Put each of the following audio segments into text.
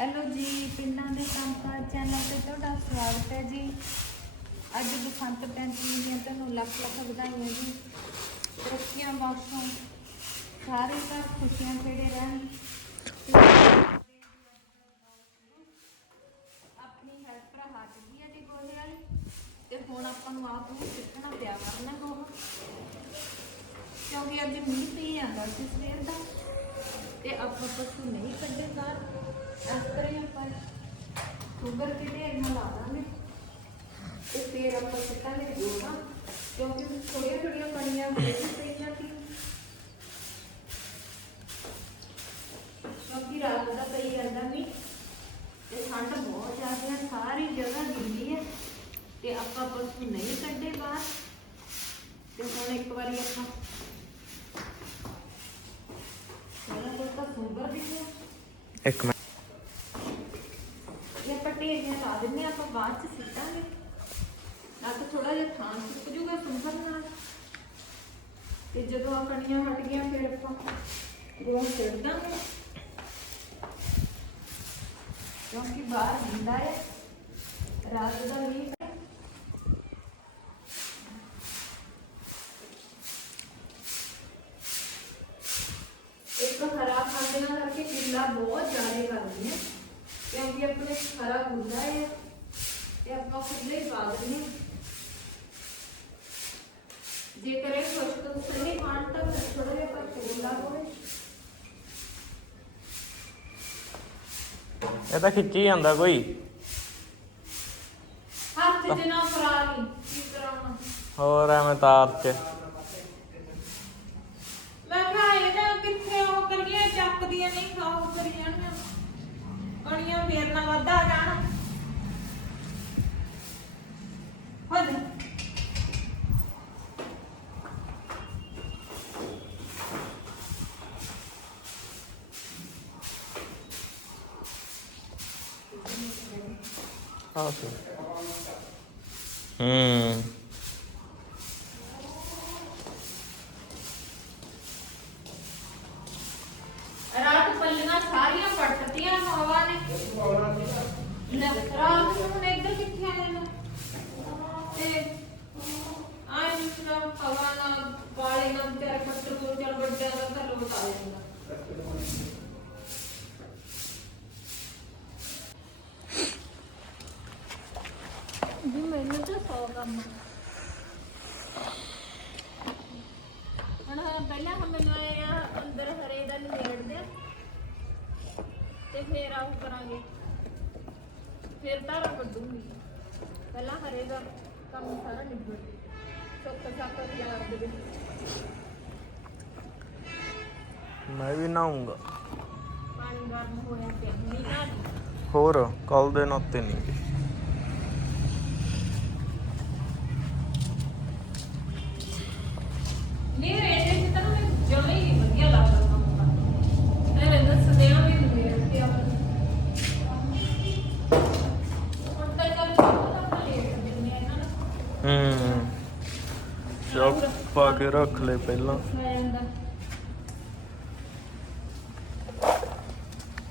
Hello ਜੀ, ਪਿੰਡਾਂ ਦੇ ਕੰਮਕਾਜ ਚੈਨਲ ਤੇ ਤੁਹਾਡਾ ਸਵਾਗਤ ਹੈ ਜੀ। ਅੱਜ ਬਸੰਤ ਪੰਚਮੀ ਦੀਆਂ ਤੁਹਾਨੂੰ ਲੱਖ ਲੱਖ ਵਧਾਈਆਂ ਜੀ। ਤਰੱਕੀਆਂ, ਬਖਸ਼ੋ, ਸਾਰੇ ਘਰ ਖੁਸ਼ੀਆਂ ਖੇੜੇ ਰਹਿਣ। ਤੇ ਆਪਣੀ ਹੈਲਪਰ ਹੱਟ ਗਈ ਹੈ ਜੀ ਗੋਹੇ ਵਾਲੀ। ਤੇ ਹੁਣ ਆਪਾਂ ਨੂੰ ਆਪ ਨੂੰ ਸਿੱਖਣਾ ਪਿਆ ਕਰਨਾ ਗੋਹਾ। ਕਿਉਂਕਿ ਅੱਜ ਮੀਂਹ ਪਈ ਜਾਂਦਾ ਸੀ ਸਵੇਰ ਦਾ। ਤੇ ਆਪਾਂ ਪਸ਼ੂ ਨਹੀਂ ਕੱਢੇ ਘਰ। ਇਸ ਤਰ੍ਹਾਂ ਹੀ ਆਪਾਂ ਸ਼ੂਗਰ ਦੇ ਢੇਰ ਨਾਲ ਲਾ ਦਾਂਗੇ। ਤੇ ਫਿਰ ਆਪਾਂ ਸਿੱਟਾਂਗੇ ਗੋਹਾ ਕਿਉਂਕਿ ਥੋੜੀਆਂ ਥੋੜੀਆਂ ਕਣੀਆਂ ਵਿੱਚ ਪਈਆਂ ਸੀ ਕਿਉਂਕਿ ਰਾਤ ਦਾ ਪਈ ਜਾਂਦਾ ਵੀ ਤੇ ਠੰਡ ਬਹੁਤ ਜ਼ਿਆਦਾ ਹੈ ਸਾਰੀ ਜਗ੍ਹਾ ਗਿੱਲੀ ਹੈ ਤੇ ਆਪਾਂ ਪਸ਼ੂ ਨਹੀਂ ਕੱਢੇ ਬਾਹਰ। ਤੇ ਹੁਣ ਇੱਕ ਵਾਰੀ ਆਪਾਂ ਪਹਿਲਾਂ ਕੋਈ ਤਾਂ ਸ਼ੂਗਰ ਦੀ ਹੈ ਇੱਕ ਮਿੰਟ ਇਹ ਆਪਾਂ ਢੇਰੀਆਂ ਲਾ ਦਿੰਦੇ ਹਾਂ, ਆਪਾਂ ਬਾਅਦ ਚ ਸਿੱਟਾਂਗੇ ਨਾ ਤਾਂ ਥੋੜਾ ਜਿਹਾ ਥਾਂ ਸੁੱਕ ਜੂਗਾ ਸੁੰਦਰ ਨਾਲ ਤੇ ਜਦੋਂ ਕਣੀਆਂ ਹਟ ਗਈਆਂ ਫਿਰ ਆਪਾਂ ਗੋਹਾ ਸਿੱਟ ਦਾਂਗੇ। ਕਿਉਂਕਿ ਬਾਹਰ ਹੁੰਦਾ ਹੈ, ਰਾਤ ਦਾ ਵੀ ਇੱਕ ਹਰਾ ਖਾਂਦੇ ਨਾਲ ਕਰਕੇ ਗਿੱਲਾ ਬਹੁਤ ਜ਼ਿਆਦਾ ਕਰਦੀ ਹੈ ਕਿਉਂਕਿ ਆਪਣੇ ਹਰਾ ਹੁੰਦਾ ਹੈ ਤੇ ਆਪਾਂ ਖੁੱਲੇ ਹੀ ਪਾ ਦਿੰਦੇ ਹਾਂ ਜੇ ਕਰੇ ਖੁਸ਼ਕ ਖੁੱਲੇ ਪਾਣ ਤਾਂ ਫਿਰ ਥੋੜਾ ਜਿਹਾ ਪਰ ਤੇਲ ਲਾ ਦੋਗੇ ਇਹ ਤਾਂ ਖਿੱਚੀ ਜਾਂਦਾ ਕੋਈ। ਹੱਥ ਚ ਨਾ ਫਰਾ ਲਈ ਕੀ ਕਰਾਉਣਾ ਹੋਰ ਐਵੇਂ ਤਾਰ ਚ। ਮੈਂ ਕਿਹਾ ਇਹ ਤਾਂ ਕਿੱਥੇ ਉਹ ਕਰੀਏ ਚੱਕਦੀਆਂ ਨਹੀਂ ਖਾਓ ਕਰੀ ਜਾਣੀਆਂ। ਕਣੀਆਂ ਫੇਰ ਨਾ ਵੱਧਾ ਜਾਣ। ਹੋ ਜਾ ਆ ਸੀ ਹੂੰ ਰਾਤ ਪੱਲੀਆਂ ਸਾਰੀਆਂ ਪੱਟਤੀਆਂ ਹਵਾ ਨੇ ਲੈ, ਰਾਤ ਨੂੰ ਹੁਣ ਇੱਧਰ ਕਿੱਥੇ ਆ ਜਾਣਾ ਤੇ ਆਏ ਨਿਕਲਾ ਹਵਾ ਨਾਲ ਵਾਲੇ ਨਾਲ ਤੇਰੇ ਪੱਟਰ ਕੋਲ ਚੱਲ ਵੱਡਿਆ ਦਾ ਤਾਂ ਲੋਟ ਆ ਜਾਂਦਾ ਜੀ ਮੈਨੂੰ ਤਾਂ ਸੌ ਕੰਮ ਆ। ਹੁਣ ਪਹਿਲਾਂ ਹੁਣ ਮੈਨੂੰ ਆਇਆ ਅੰਦਰ ਹਰੇ ਦਾ ਨਿਬੇੜਦੇ ਆ ਤੇ ਫੇਰ ਆਉ ਕਰਾਂਗੇ। ਫੇਰ ਧਾਰਾ ਕੱਢੂੰਗੀ। ਪਹਿਲਾਂ ਹਰੇ ਦਾ ਕੰਮ ਸਾਰਾ ਨਿਬੜ ਸੁੱਕ ਸਾਕ ਯਾਰ ਦੇ ਵਿੱਚ। ਮੈਂ ਵੀ ਨਹਾਉਂਗਾ ਪਾਣੀ ਗਰਮ ਹੋਇਆ ਪਿਆ ਨਹੀਂ ਨਾ ਹੋਰ ਕੱਲ ਦੇ ਨਾਤੇ ਨਹੀਂ। ਨਹੀਂ ਇਹਦੇ ਚ ਤਾਂ ਮੈਨੂੰ ਜਮੇ ਹੀ ਨਹੀਂ ਵਧੀਆ ਲੱਗਦਾ ਕੰਮ ਕਰਨਾ ਤੇਰੇ ਦੱਸਦੇ ਆ ਵੀ ਹੁੰਦੇ ਆ ਤੇ ਆਪਾਂ ਹੁਣ ਤਾਂ ਚੱਲ ਛੋਟਾ ਤਾਂ ਲੇਟ ਦਿੰਦੇ ਆ ਇਹਨਾਂ ਨੂੰ ਹੂੰ ਚੱਲ ਪਾ ਕੇ ਰੱਖ ਲੈ ਪਹਿਲਾਂ ਮੈਂ ਜਾਂਦਾ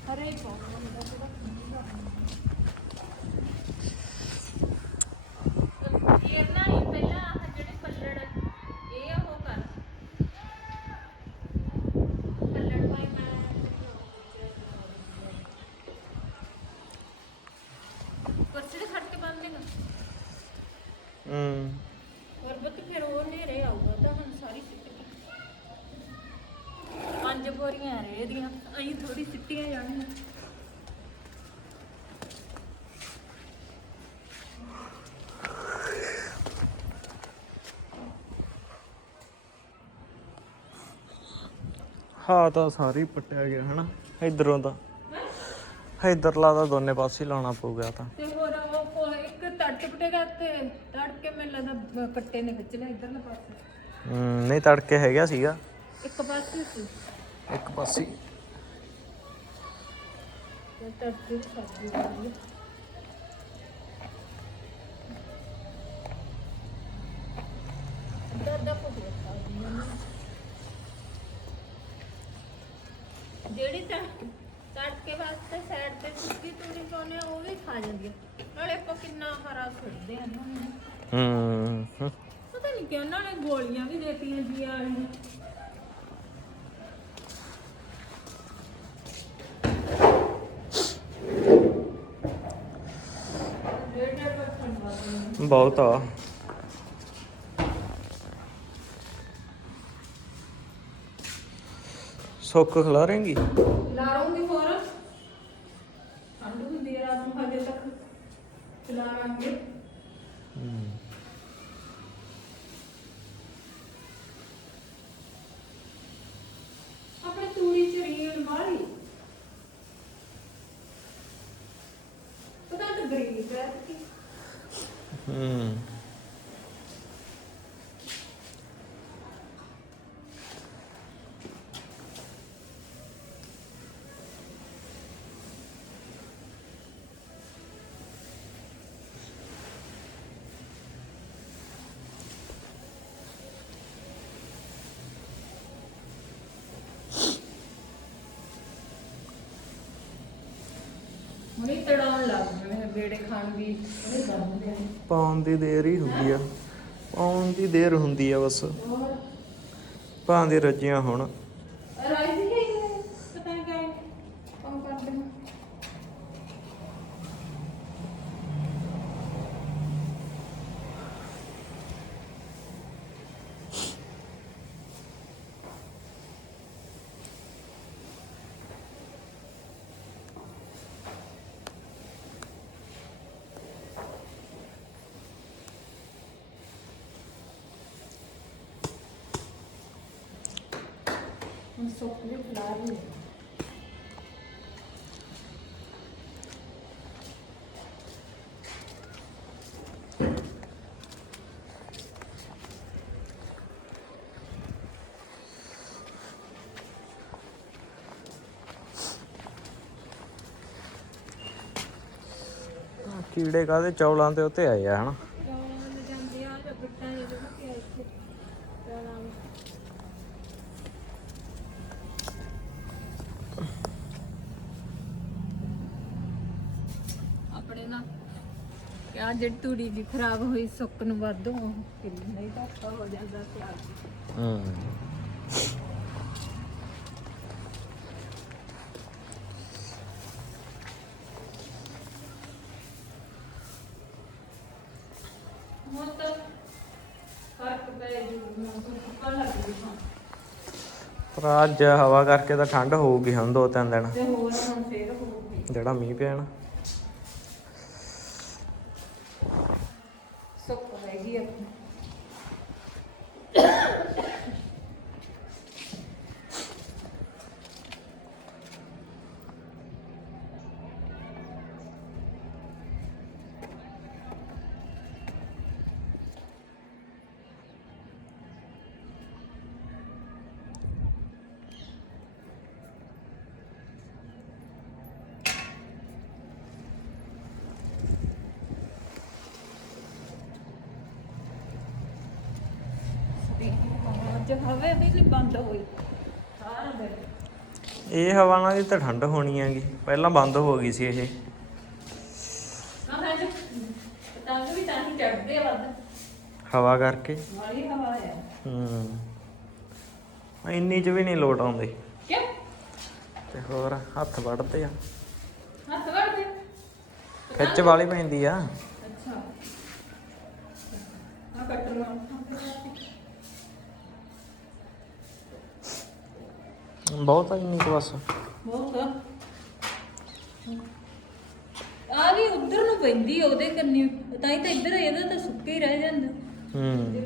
ਹਰੇ ਪਾਉਣਾ ਹੁੰਦਾ ਥੋੜਾ ਇਹ ਨਾ ਹੀ ਪਹਿਲਾਂ ਆਹ ਜਿਹੜੇ ਪੱਲੜ ਇਹ ਉਹ ਕਰ ਪੱਲੜ ਪਾਈ ਮੈਂ ਕੁਰਸੀ ਤੇ ਖੜ ਕੇ ਬੰਨ ਦੇਗਾ ਹੂੰ ਗੁਰਬਤ ਫਿਰ ਉਹ ਨੇਰੇ ਆਊਗਾ ਤਾਂ ਹੁਣ ਸਾਰੀ ਸਿੱਟ ਗਈ ਪੰਜ ਬੋਰੀਆਂ ਰੇ ਦੀਆਂ ਅਹੀਂ ਥੋੜੀ ਸਿੱਟੀਆਂ ਜਾਣੀਆਂ। ਹਾਂ ਤਾਂ ਸਾਰੀ ਪੱਟਿਆ ਗਿਆ ਹਨਾ? ਇਧਰੋਂ ਤਾਂ। ਇਧਰਲਾ ਤਾਂ ਦੋਨੇ ਪਾਸੇ ਲਾਉਣਾ ਪਊਗਾ ਤਾਂ। ਤੇ ਹੋਰ ਉਹ ਕੋ- ਇੱਕ ਤੜਕ ਪਟੇਗਾ ਤੇ ਤੜਕੇ ਮੈਨੂੰ ਲੱਗਦਾ ਬ- ਕੱਟੇ ਨੇ ਖਿੱਚ ਲਿਆ ਇਧਰਲੇ ਪਾਸੇ। ਹੂੰ ਨਹੀਂ ਤੜਕੇ ਹੈਗਾ ਸੀਗਾ। ਇੱਕ ਪਾਸੇ ਸੀ। ਇੱਕ ਪਾਸੇ। ਤੇ ਕੋ ਜਿਹੜੀ ਤਾਂ ਤੜਕੇ ਬਾਅਦ ਵਾਸਤੇ ਸਾਈਡ ਤੇ ਸੁੱਕੀ ਤੂੜੀ ਪਾਉਨੇ ਆ ਉਹ ਵੀ ਖਾ ਜਾਂਦੀ ਆ ਨਾਲੇ ਆਪਾਂ ਕਿੰਨਾ ਹਰਾ ਖੁੱਲਦੇ ਆ ਇਹਨਾਂ ਨੂੰ ਹੂੰ ਹੂੰ। ਪਤਾ ਨਹੀਂ ਕਿ ਉਹਨਾਂ ਨੇ ਗੋਲੀਆਂ ਵੀ ਦੇਤੀਆਂ ਜੀ ਆ ਬਹੁਤ ਆ। ਸੁੱਕ ਖਲਾ ਰਹੇਂਗੀ ਲਾਰੂੰਗੀ ਹੋਰ ਠੰਡ ਹੁੰਦੀ ਹੈ ਰਾਤ ਨੂੰ ਹਜੇ ਤੱਕ ਚਲਾਵਾਂਗੇ ਆਪਣੇ ਤੂੜੀ ਚ ਰੀਲ ਮਾਰੀ ਪਤਾ ਤਾਂ ਗਰੀਬ ਹੈ ਕਿ ਹੂੰ ਹੁਣੇ ਤੜਾਉਣ ਲੱਗ ਗਏ। ਬੇੜੇ ਖਾਣ ਦੀ ਉਹਨੇ ਕੰਮ ਦੇ ਪਾਉਣ ਦੀ ਦੇਰ ਹੀ ਹੁੰਦੀ ਆ। ਪਾਉਣ ਦੀ ਦੇਰ ਹੁੰਦੀ ਆ ਬਸ। ਹੋਰ ਭਾਂ ਦੇ ਰੱਜਿਆ ਹੁਣ ਰਾਈਜ਼ ਹੀ ਹੈ ਪਤਾ ਨਹੀਂ ਕਿਆ ਕੰਮ ਕਰਦੇ ਹਾਂ ਹੁਣ ਸੁੱਕ ਵੀ ਫਲਾ ਰਹੀ ਹੈ ਕੀੜੇ ਕਾਦੇ ਚੌਲਾਂ ਦੇ ਉੱਤੇ ਆਏ ਆ ਹਨਾ? ਆਪਣੇ ਨਾ ਕਿਆ ਜਿਹੜੀ ਤੂੜੀ ਜੀ ਖਰਾਬ ਹੋਈ ਸੁੱਕ ਨੂੰ ਵਾਧੂ ਕਿੰਨੀ ਨਹੀਂ ਤਾਂ ਔਖਾ ਹੋ ਜਾਂਦਾ ਸਿਆਲ ਹੂੰ। ਪਰ ਅੱਜ ਹਵਾ ਕਰਕੇ ਤਾਂ ਠੰਡ ਹੋਊਗੀ ਹੁਣ ਦੋ ਤਿੰਨ ਦਿਨ। ਤੇ ਹੋਰ ਹੁਣ ਫੇਰ ਹੋਊਗੀ। ਜਿਹੜਾ ਮੀਂਹ ਪਿਆ ਨਾ ਸੁੱਕ ਹੈਗੀ ਆਪਣੀ ਅੱਜ ਹਵੇ ਵੀ ਨਹੀਂ ਬੰਦ ਹੋਈ ਸਾਰਾ ਦਿਨ ਇਹ ਹਵਾ ਨਾਲ ਹੀ ਤਾਂ ਠੰਡ ਹੋਣੀ ਹੈਗੀ ਪਹਿਲਾਂ ਬੰਦ ਹੋ ਗਈ ਸੀ ਇਹ। ਨਾ ਹੈ ਪਤੰਗ ਵੀ ਤਾਂ ਹੀ ਚੜਦੇ ਆ ਵੱਧ। ਹਵਾ ਕਰਕੇ? ਵਾਲੀ ਹਵਾ ਹੈ ਹੂੰ। ਇੰਨੀ ਚ ਵੀ ਨਹੀਂ ਲੋਟ ਆਉਂਦੇ। ਕਿਉਂ? ਤੇ ਹੋਰ ਹੱਥ ਵੱਢਦੇ ਆ। ਹੱਥ ਵੜਦੇ? ਖਿੱਚ ਵਾਲੀ ਪੈਂਦੀ ਆ। ਅੱਛਾ। ਆ ਕੱਟਣਾ ਬਹੁਤ ਆ ਇੰਨੀ ਕੁ ਬਸ ਬਹੁਤ ਆ ਵੀ ਉਧਰ ਨੂੰ ਪੈਂਦੀ ਆ ਉਹਦੇ ਕੰਨੀ ਤਾਂ ਹੀ ਤਾਂ ਇੱਧਰ ਇਹਦਾ ਤਾਂ ਸੁੱਕੇ ਹੀ ਰਹਿ ਜਾਂਦਾ ਹੂੰ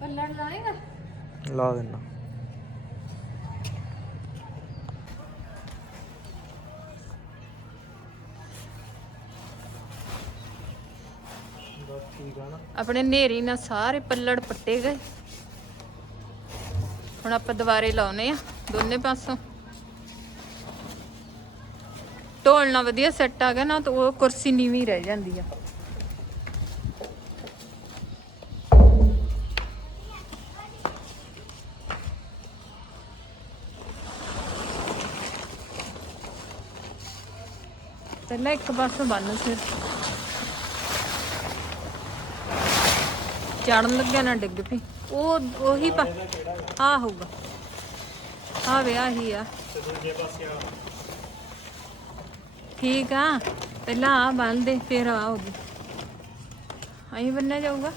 ਪੱਲਣ ਲਾਏਗਾ ਲਾ ਦੇਣਾ ਆਪਣੇ ਨੇਰੀ ਨਾਲ ਸਾਰੇ ਪੱਲੜ ਪੱਟੇ ਗਏ। ਹੁਣ ਆਪਾਂ ਦੁਬਾਰੇ ਲਾਉਨੇ ਆ ਦੋਨੇ ਪਾਸੋਂ। ਢੋਲਣਾ ਵਧੀਆ ਸੈੱਟ ਆ ਗਿਆ ਨਾ ਤਾਂ ਉਹ ਕੁਰਸੀ ਨੀਵੀਂ ਰਹਿ ਜਾਂਦੀ ਆ। ਪਹਿਲਾਂ ਇੱਕ ਪਾਸੋਂ ਬੰਨ ਸਿਰ। ਚੜਨ ਲੱਗਿਆ ਨਾ ਡਿੱਗ ਪਈ। ਉਹ, ਉਹੀ ਪਾ ਆ ਹੋਊਗਾ। ਆ ਵੇ ਆਹੀ ਆ ਤੇ ਆ। ਠੀਕ ਆ, ਪਹਿਲਾਂ ਆ ਬੰਨ ਦੇ, ਫਿਰ ਆ ਹੋਗੀ ਆਹੀ ਬੰਨਿਆ ਜਾਊਗਾ।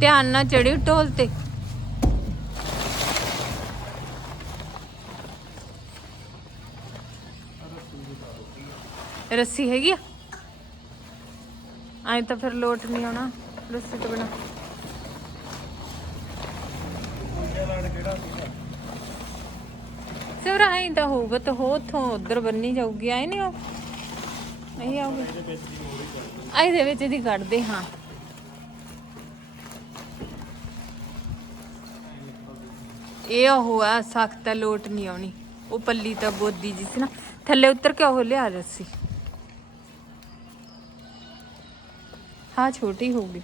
ਧਿਆਨ ਨਾਲ ਚੜੀ ਢੋਲ ਤੇ। ਰੱਸੀ ਹੈਗੀ ਆ? ਐਂ ਤਾਂ ਫਿਰ ਲੋਟ ਨਹੀਂ ਆਉਣਾ। ਰੱਸੀ ਤੋਂ ਬਿਨਾ। ਸਿਰ ਐਂ ਤਾਂ ਹੋਊਗਾ ਤਾਂ ਹੋ, ਉਥੋਂ ਉਧਰ ਬੰਨੀ ਜਾਊਗੀ ਐ ਨਹੀਂ ਉਹ? ਨਹੀਂ ਆਊਗੀ। ਇਹਦੇ ਵਿੱਚ ਵਿੱਚ ਦੀ ਕੱਢਦੇ ਹਾਂ। ਇਹ ਉਹ ਆ, ਸਖਤ ਲੋਟ ਨਹੀਂ ਆਉਣੀ। ਉਹ ਪੱਲੀ ਤਾਂ ਬੋਦੀ ਜੀ ਸੀ ਨਾ। ਥੱਲੇ ਉਤਰ ਕੇ ਉਹ ਲਿਆ ਰੱਸੀ। ਹਾਂ ਛੋਟੀ ਹੋਊਗੀ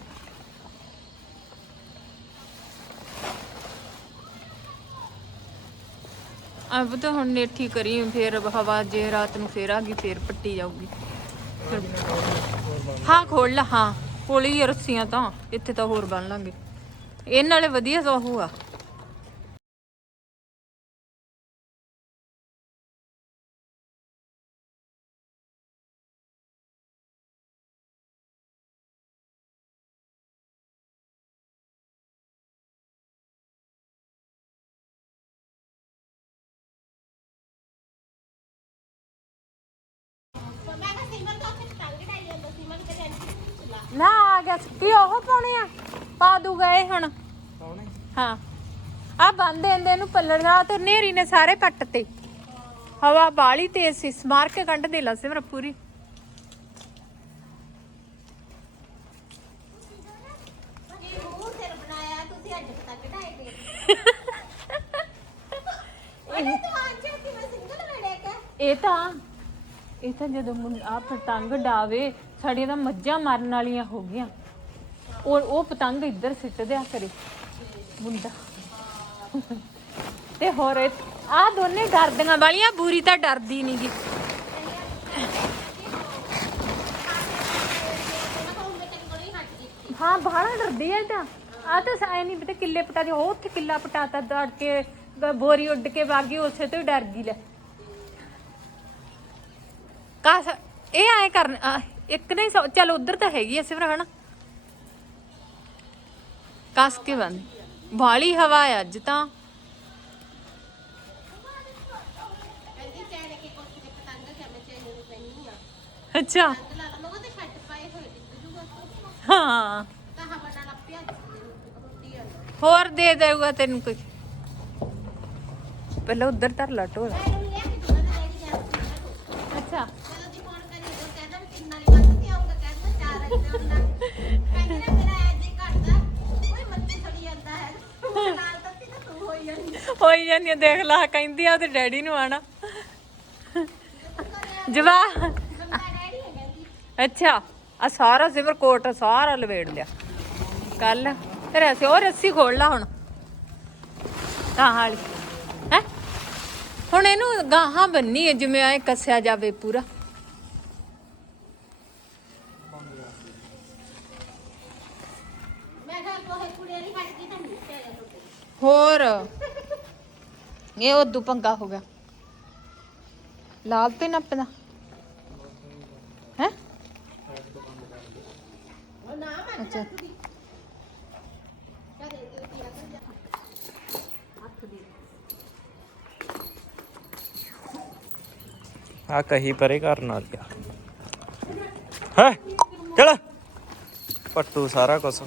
ਅਬ ਤਾਂ ਹੁਣ ਨੇਠੀ ਕਰੀ ਫੇਰ ਹਵਾ ਜੇ ਰਾਤ ਨੂੰ ਫੇਰ ਆ ਗਈ, ਫੇਰ ਪੱਟੀ ਜਾਊਗੀ। ਹਾਂ, ਖੋਲ ਲਾ, ਹਾਂ। ਕੋਲੀ ਆ ਰੱਸੀਆਂ ਤਾਂ, ਇੱਥੇ ਤਾਂ ਹੋਰ ਬਣ ਲਾਂਗੇ। ਇਹ ਨਾਲੇ ਵਧੀਆ ਤਾਂ ਉਹ ਆ ਨਾ ਆ ਗਿਆ ਕੀ ਉਹ ਪਾਉਣੇ ਆ? ਪਾ ਦੂਗਾ ਇਹ ਹੁਣ। ਹਾਂ। ਆ ਬੰਦ ਇਹਦੇ ਇਹਨੂੰ ਪੱਲੜ ਦਾ ਤੇ ਨੇਰੀ ਨੇ ਸਾਰੇ ਪੱਟ ਤੇ। ਹਵਾ ਬਾਲੀ ਤੇਜ਼ ਸੀ। ਸਮਾਰ ਕੇ ਕੱਢ ਦੇ ਲਾ ਸਿਮਰ ਪੂਰੀ। ਇਹ ਤਾਂ ਇਹ ਤਾਂ ਜਦੋਂ ਆ ਪਤੰਗ ਡਾਵੇ। ਸਾਡੀਆਂ ਤਾਂ ਮੱਝਾਂ ਮਰਨ ਵਾਲੀਆਂ ਹੋ ਗਈਆਂ। ਉਹ ਉਹ ਪਤੰਗ ਇੱਧਰ ਸਿੱਟ ਦਿਆ ਕਰੇ, ਮੁੰਡਾ। ਤੇ ਹੋਰ ਆ ਦੋਨੇ ਡਰਦੀਆਂ ਵਾਲੀਆਂ, ਬੂਰੀ ਤਾਂ ਡਰਦੀ ਨਹੀਂਗੀ ਹਾਂ, ਬਾਹਲਾ ਡਰਦੀ ਐ ਤਾਂ। ਆ ਤਾਂ ਐ ਨਹੀਂ ਪਤਾ ਕਿੱਲੇ ਪਟਾ ਦੇ ਉਹ ਉੱਥੇ ਕਿੱਲਾ ਪਟਾਤਾ ਦੜ ਕੇ ਬੋਰੀ ਉੱਡ ਕੇ ਵਾਗੀ ਉਸੇ ਤੋਂ ਡਰ ਗਈ ਲੈ। ਕਾਸ, ਇਹ ਐ ਕਰਨ ਇੱਕ ਨਹੀਂ ਸੌ- ਚੱਲ ਉਧਰ ਤਾਂ ਹੈਗੀ ਐ ਸਿਮਰ ਹਨਾ? ਕਸ ਕੇ ਬੰਦ। ਬਾਲੀ ਹਵਾ ਹੈ ਅੱਜ ਤਾਂ। ਅੱਛਾ। ਹਾਂ। ਹੋਰ ਦੇ ਦੇਊਗਾ ਤੈਨੂੰ ਕੋਈ। ਪਹਿਲਾਂ ਉਧਰ ਧਰ ਲਾ ਢੋਲ। ਹੋਈ ਜਾਂਦੀ ਆ, ਦੇਖ ਲਾ ਕਹਿੰਦੀ ਆ ਉਹਦੇ ਡੈਡੀ ਨੂੰ ਆਣਾ। ਜਵਾ ਅੱਛਾ ਆ ਸਾਰਾ ਸਿਮਰ ਕੋਟ ਸਾਰਾ ਲਵੇੜ ਲਿਆ। ਕੱਲ ਫਿਰ ਅਸੀਂ ਉਹ ਰੱਸੀ ਖੋਲ ਲਾ ਹੁਣ। ਤਾਂ ਹਾਲੀ ਹੈ? ਹੁਣ ਇਹਨੂੰ ਗਾਹਾਂ ਬੰਨੀ ਹੈ ਜਿਵੇਂ ਐ ਕੱਸਿਆ ਜਾਵੇ ਪੂਰਾ। ਹੋਰ। ਇਹ ਉਦੋਂ ਪੰਗਾ ਹੋ ਗਿਆ। ਲਾਲ ਤੇ ਨੱਪਦਾ ਹੈ? ਅੱਛਾ। ਆ ਕਹੀ ਪਰੇ ਕਰਨ ਆ ਗਿਆ। ਹੈ? ਚਲ ਪੱਟੂ ਸਾਰਾ ਕੁਛ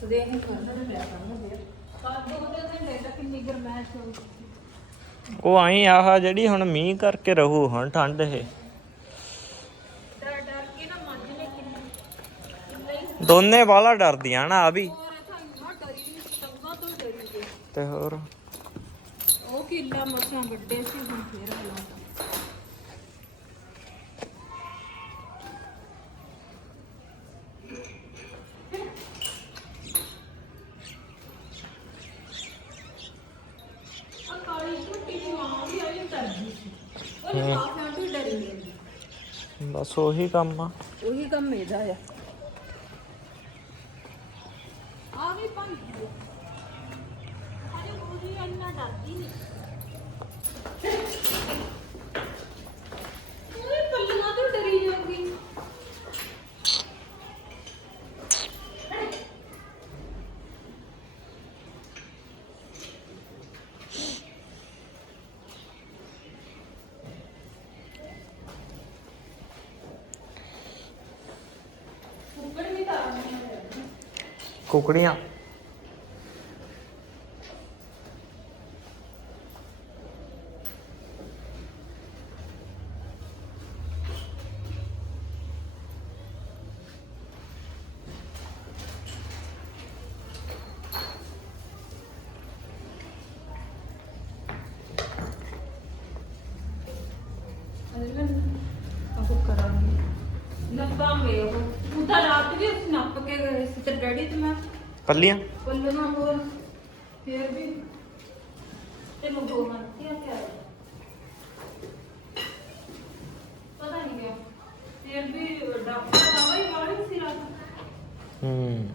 ਸਵੇਰ ਨੂੰ ਕਰਨਾ ਤੇ ਪਿਆ ਕਰਨਾ ਦੇ ਬਾਅਦ ਦੋ ਦਿਨ ਘੰਟੇ ਤੱਕ ਕਿੰਨੀ ਗਰਮੈਸ਼ ਹੋਊਗੀ ਉਹ ਆਈ ਆਹ ਜਿਹੜੀ ਹੁਣ ਮੀਂਹ ਕਰਕੇ ਰਹੂ ਹੁਣ ਠੰਡ ਇਹ। ਦੋਨੇ ਵਾਲਾ ਡਰਦੀਆਂ ਨਾ ਆ ਵੀ। ਹੋਰ ਤੇ ਹੋਰ? ਉਹ ਕਿੱਲਾ ਮਸਾਂ ਵੱਡੇ ਸੀ, ਹੁਣ ਫੇਰ ਹਲਾਉਂਦਾ ਆ ਕਾਲੀ ਝੁੱਟੀ ਦੀ ਮਾਂ ਵੀ ਆਈ ਕਰਦੀ ਸੀ ਉਹ ਲਿਫਾਫਿਆਂ ਤੋਂ ਹੀ ਡਰੀ ਗਈ ਬਸ ਉਹੀ ਕੰਮ ਆ। ਉਹੀ ਕੰਮ ਇਹਦਾ ਆ। ਆ ਵੀ ਪੰਜ ਅਰੇ ਉਹਦੀ ਇੰਨਾ ਡਰਦੀ ਨਹੀਂ ਉਹ ਪੱਲੀਆਂ ਤੋਂ ਡਰੀ ਜਾਊਗੀ ਉੱਪਰ ਵੀ ਤਾਂ ਆ ਕੁਕੜੀਆਂ ਉਹ ਕਰਾਂਗੇ ਨੱਪਾਂਗੇ ਉਹ ਉਹਦਾ ਰਾਤ ਵੀ ਅਸੀਂ ਨੱਪ ਕੇ ਗਏ ਸੀ ਤੇ ਡੈਡੀ ਤੇ ਮੈਂ ਪੱਲੀਆਂ? ਪੱਲੀਆਂ ਹੋਰ ਫੇਰ ਵੀ। ਤੈਨੂੰ ਦੋ ਮੰਤੀਆਂ ਤੇ ਆਇਆ ਪਤਾ ਨਹੀਂ ਗਿਆ ਫੇਰ ਵੀ ਡਾਕਟਰ ਆਵਾ ਹੀ ਵਾਲੀ ਸੀ ਰਾਤ ਹੂੰ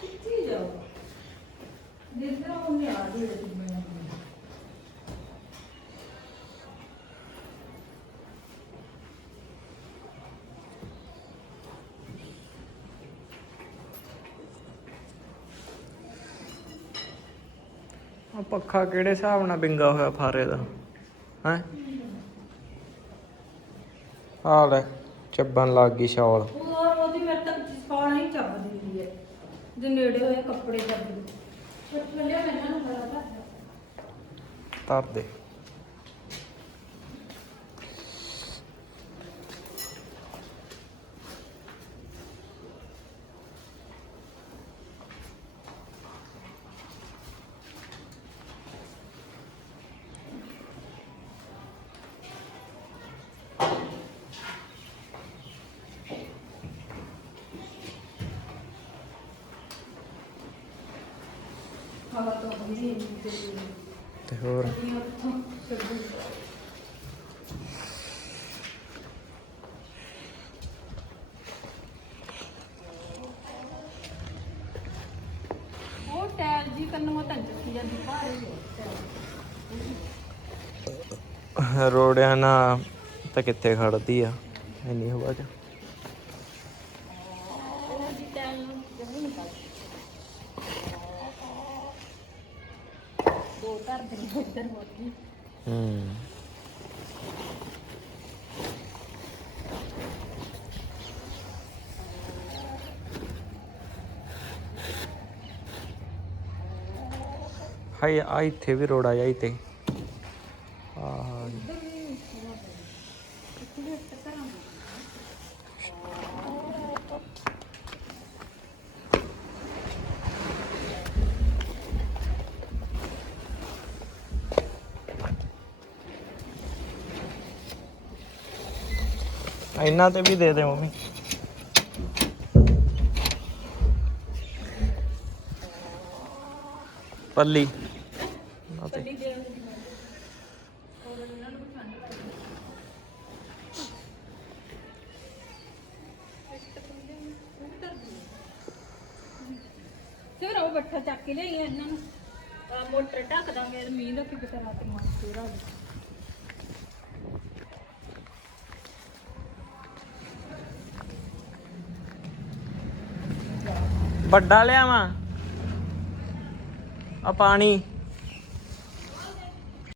ਕਿੱਥੇ ਜਾਓ ਜਿੱਦਾਂ ਉਹਨੇ ਆ ਜੇ ਮੈਨੂੰ ਆ ਪੱਖਾ ਕਿਹੜੇ ਹਿਸਾਬ ਨਾਲ ਬਿੰਗਾ ਹੋਇਆ ਫਾਰੇ ਦਾ? ਹੈ? ਆ ਲੈ ਚੱਬਣ ਲੱਗ ਗਈ ਸ਼ਾਲ। ਹੋਰ ਉਹਦੀ ਮੇਰੇ ਤੱਕ ਪਾਣਾ ਹੀ ਚੱਬ ਦਿੰਦੀ ਹੈ। ਜੇ ਨੇੜੇ ਹੋਏ ਕੱਪੜੇ ਚੱਬ ਦਿੰਦੀ ਫਿਰ ਥੱਲੇ ਮੈਨੂੰ ਨੂੰ ਬੜਾ ਤਾਂ ਧਰ ਦੇ। ਹਵਾ ਤੋਂ ਹੁੰਦੀ ਤੇ ਤੇ ਹੋਰ? ਉਹ ਟੈਲ ਜੀ ਕੰਨੋਂ ਤਾਂ ਚੱਕੀ ਜਾਂਦੀ ਭਾਰੇ ਰੋੜਿਆਂ ਨਾਲ ਤਾਂ ਕਿੱਥੇ ਖੜਦੀ ਆ? ਇੰਨੀ ਹਵਾ ਚ ਉਹ ਜੀ ਟੈਲ ਨੂੰ ਜਮੀ ਨਿਕਲ ਦੋ ਧਰ ਦੇ ਇੱਧਰ ਮੋਤੀ ਹੂੰ ਹਾਈ ਆ ਇੱਥੇ ਵੀ ਰੋੜਾ ਜਾ ਇੱਥੇ ਆ ਇਹਨਾਂ ਤੇ ਵੀ ਦੇ ਦੇ ਮੰਮੀ। ਪੱਲੀ। ਫਿਰ ਉਹ ਬੱਠਾ ਚੱਕ ਕੇ ਲਿਆਈ ਇਹਨਾਂ ਨੂੰ। ਮੋਟਰ ਢੱਕ ਦਾਂਗੇ ਮੀਂਹ ਦਾ ਕੀ ਪਤਾ ਰਾਤ ਨੂੰ ਫੇਰ ਆ ਜਾਊ। ਵੱਡਾ ਲਿਆਵਾਂ। ਆ ਪਾਣੀ।